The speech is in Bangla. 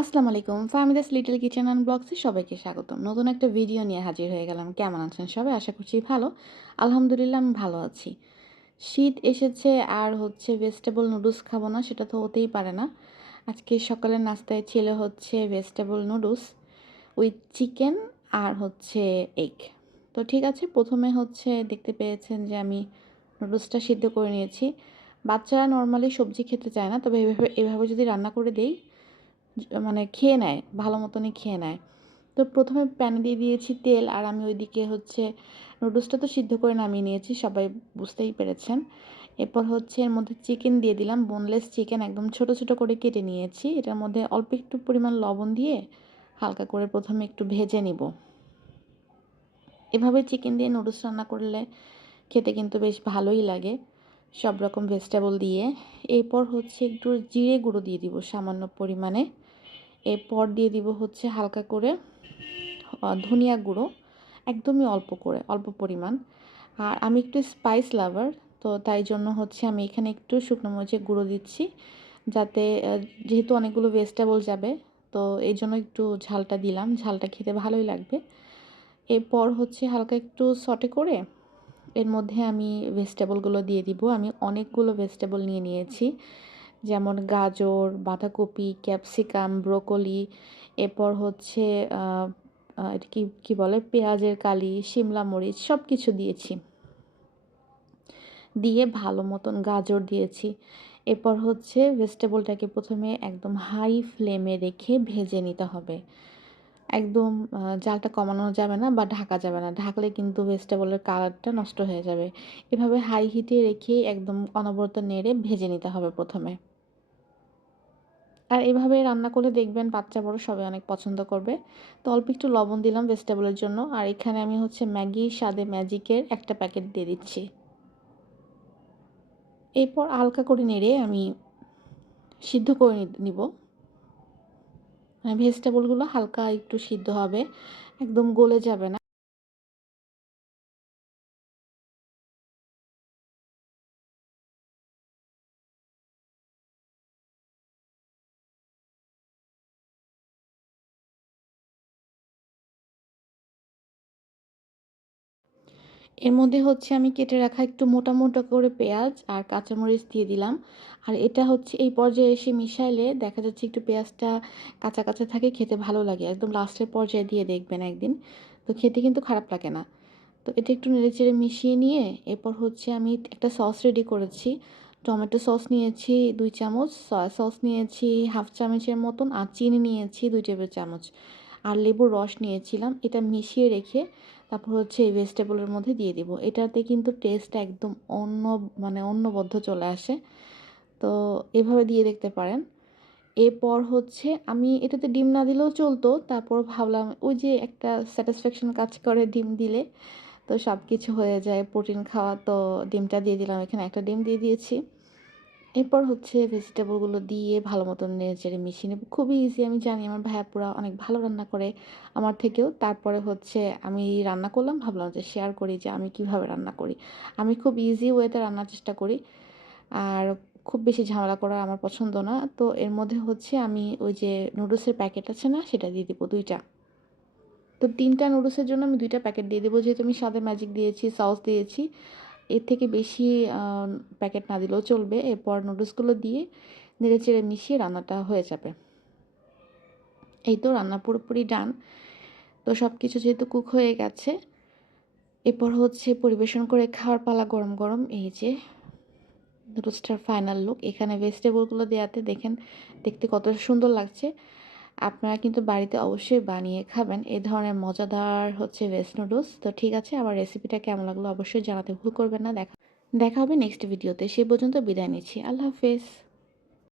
আসসালামু আলাইকুম। ফ্যামিলিস লিটল কিচেন অ্যান্ড ব্লগসে সবাইকে স্বাগতম। নতুন একটা ভিডিও নিয়ে হাজির হয়ে গেলাম। কেমন আছেন সবাই? আশা করছি ভালো। আলহামদুলিল্লাহ, আমি ভালো আছি। শীত এসেছে আর হচ্ছে ভেজিটেবল নুডলস খাব না, সেটা তো হতেই পারে না। আজকে সকালের নাস্তায় ছিল হচ্ছে ভেজিটেবল নুডলস উইথ চিকেন আর হচ্ছে এগ তো ঠিক আছে, প্রথমে হচ্ছে দেখতে পেয়েছেন যে আমি নুডলসটা সিদ্ধ করে নিয়েছি। বাচ্চারা নর্মালি সবজি খেতে চায় না, তবে এভাবে এভাবে যদি রান্না করে দেই মানে খেয়ে নেয়, ভালো মতনই খেয়ে নেয়। তো প্রথমে প্যানে দিয়ে দিয়েছি তেল আর আমি ওইদিকে হচ্ছে নুডলসটা তো সিদ্ধ করে নামিয়ে নিয়েছি, সবাই বুঝতেই পেরেছেন। এরপর হচ্ছে এর মধ্যে চিকেন দিয়ে দিলাম বোনলেস চিকেন একদম ছোট ছোট করে কেটে নিয়েছি। এটার মধ্যে অল্প একটু পরিমাণ লবণ দিয়ে হালকা করে প্রথমে একটু ভেজে নিব। এভাবে চিকেন দিয়ে নুডলস রান্না করলে খেতে কিন্তু বেশ ভালোই লাগে। সব রকম ভেজিটেবল দিয়ে। এরপর হচ্ছে একটু জিরে গুঁড়ো দিয়ে দিব সামান্য পরিমাণে। এরপর দিয়ে দিব হচ্ছে হালকা করে ধনিয়া গুঁড়ো, একদমই অল্প করে, অল্প পরিমাণ। আর আমি একটু স্পাইস লাভার তো তাই জন্য হচ্ছে আমি এখানে একটু শুকনো মরিচের গুঁড়ো দিচ্ছি। যাতে যেহেতু অনেকগুলো ভেজিটেবল যাবে, তো এই জন্য একটু ঝালটা দিলাম। ঝালটা খেতে ভালোই লাগবে। এরপর হচ্ছে হালকা একটু সটে করে এর মধ্যে আমি ভেজিটেবলগুলো দিয়ে দিব। আমি অনেকগুলো ভেজিটেবল নিয়ে নিয়েছি। যেমন গাজর, বাঁধাকপি, ক্যাপসিকাম, ব্রোকলি, এরপর হচ্ছে কি, কী বলে? পেঁয়াজের কালি, শিমলা মরিচ সব কিছু দিয়েছি। দিয়ে ভালো মতন গাজর দিয়েছি। এরপর হচ্ছে ভেজিটেবলটাকে প্রথমে একদম হাই ফ্লেমে রেখে ভেজে নিতে হবে। একদম জালটা কমানো যাবে না বা ঢাকা যাবে না। ঢাকলে কিন্তু ভেজিটেবলের কালারটা নষ্ট হয়ে যাবে। এভাবে হাই হিটে রেখে একদম অনবরত নেড়ে ভেজে নিতে হবে প্রথমে। আর এভাবে রান্না করলে দেখবেন বাচ্চা বড় সবাই অনেক পছন্দ করবে। তো অল্প একটু লবণ দিলাম ভেজিটেবলের জন্য। আর এখানে আমি হচ্ছে ম্যাগি, স্বাদে ম্যাজিকের একটা প্যাকেট দিয়ে দিচ্ছি। এরপর হালকা করে নেড়ে আমি সিদ্ধ করে নিব। ভেজিটেবলগুলো হালকা একটু সিদ্ধ হবে একদম গলে যাবে না। এর মধ্যে হচ্ছে আমি কেটে রাখা একটু মোটা মোটা করে পেঁয়াজ আর কাঁচামরিচ দিয়ে দিলাম। আর এটা হচ্ছে এই পর্যায়ে এসে মিশাইলে দেখা যাচ্ছে একটু পেঁয়াজটা কাঁচা কাঁচা থাকে, খেতে ভালো লাগে। একদম লাস্টের পর্যায়ে দিয়ে দেখবেন একদিন। তো খেতে কিন্তু খারাপ লাগে না। তো এটা একটু নেড়ে চেড়ে মিশিয়ে নিয়ে এরপর হচ্ছে আমি একটা সস রেডি করেছি। টমেটো সস নিয়েছি দুই চামচ সয়া সস নিয়েছি হাফ চামচের মতন আর চিনি নিয়েছি দুই টেবিল চামচ। আর লেবুর রস নিয়েছিলাম, এটা মিশিয়ে রেখে তারপর হচ্ছে এই ভেজিটেবলের মধ্যে দিয়ে দিব। এটাতে কিন্তু টেস্ট একদম অন্য মানে অন্যবদ্ধ চলে আসে। তো এভাবে দিয়ে দেখতে পারেন। এরপর হচ্ছে আমি এটাতে ডিম না দিলেও চলতো, তারপর ভাবলাম ওই যে একটা স্যাটিসফ্যাকশন কাজ করে ডিম দিলে, তো সব কিছু হয়ে যায় প্রোটিন খাওয়া, তো ডিমটা দিয়ে দিলাম, এখানে একটা ডিম দিয়ে দিয়েছি। এরপর হচ্ছে ভেজিটেবলগুলো দিয়ে ভালো মতন নেড়েচেড়ে মিশিয়ে নেব। খুবই ইজি আমি জানি আমার ভাইয়াপুরা অনেক ভালো রান্না করে আমার থেকেও। তারপরে হচ্ছে আমি রান্না করলাম, ভাবলাম যে শেয়ার করি যে আমি কীভাবে রান্না করি। আমি খুব ইজি ওয়েতে রান্নার চেষ্টা করি, আর খুব বেশি ঝামেলা করা আমার পছন্দ না। তো এর মধ্যে হচ্ছে আমি ওই যে নুডলসের প্যাকেট আছে না, সেটা দিয়ে দিব দুইটা। তো তিনটা নুডলসের জন্য আমি দুইটা প্যাকেট দিয়ে দেবো, যেহেতু আমি সাদা ম্যাজিক দিয়েছি সস দিয়েছি। এর থেকে বেশি প্যাকেট না দিলেও চলবে। এরপর নুডলসগুলো দিয়ে নেড়ে চেড়ে মিশিয়ে রান্নাটা হয়ে যাবে। এই তো রান্না পুরোপুরি ডান তো সব কিছু যেহেতু কুক হয়ে গেছে, এরপর হচ্ছে পরিবেশন করে খাওয়ার পালা গরম গরম এই যে নুডলসটার ফাইনাল লুক এখানে ভেজিটেবলগুলো দেওয়াতে দেখেন, দেখতে কত সুন্দর লাগছে। আপনারা কিন্তু বাড়িতে অবশ্যই বানিয়ে খাবেন। এ ধরনের মজাদার হচ্ছে ভেজ নুডলস তো ঠিক আছে, আমার রেসিপিটা কেমন লাগল অবশ্যই জানাতে ভুল করবেন না। দেখা দেখা হবে নেক্সট ভিডিওতে সে পর্যন্ত বিদায় নিচ্ছি। আল্লাহ হাফেজ।